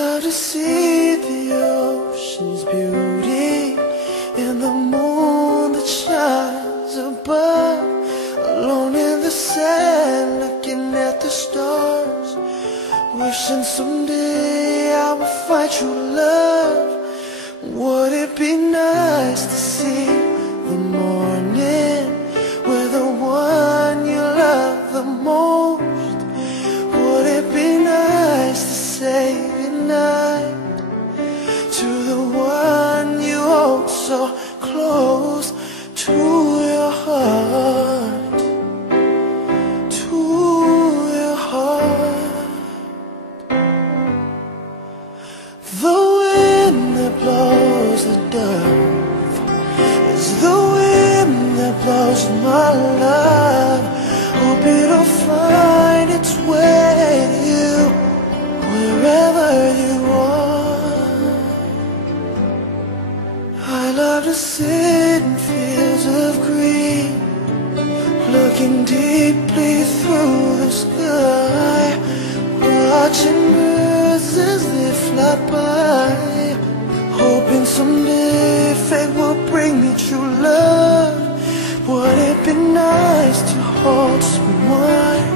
love to see the ocean's beauty and the moon that shines above. Alone in the sand, looking at the stars, wishing someday I would find true love. Would it be nice to see the morning with the one you love the most? Would it be nice to say goodnight to the one you hold so close to your heart, to your heart? The wind that blows the dove is the wind that blows my love. Hope it'll find its way to you wherever you are. I love to sit in fields of green, looking deeply through the sky, watching birds as they fly by, hoping someday fate will bring me true love. Would it be nice to hold someone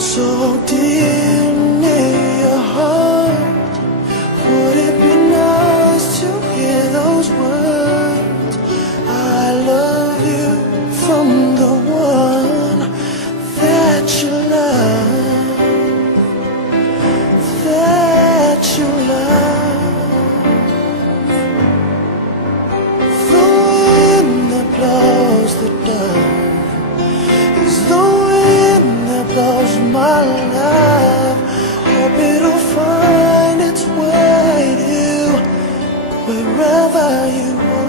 so dear near your heart? Would it be nice to hear those words, I love you, from the one that you love, that you love? The wind that blows the dove is the wind that blows my love. Hope it'll find its way to you wherever you are.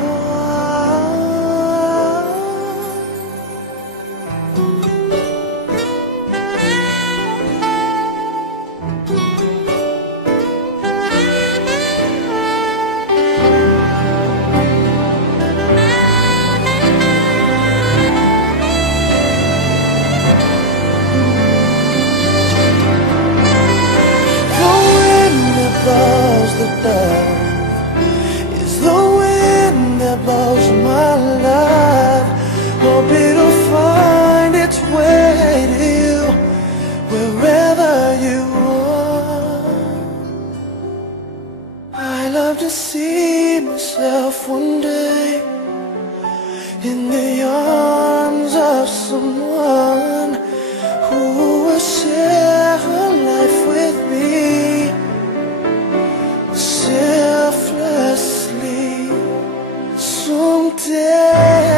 The dove is the wind that blows my love. Hope it'll find its way to you wherever you are. I love to see myself one day in the arms of someone who will share her life with me, selflessly someday.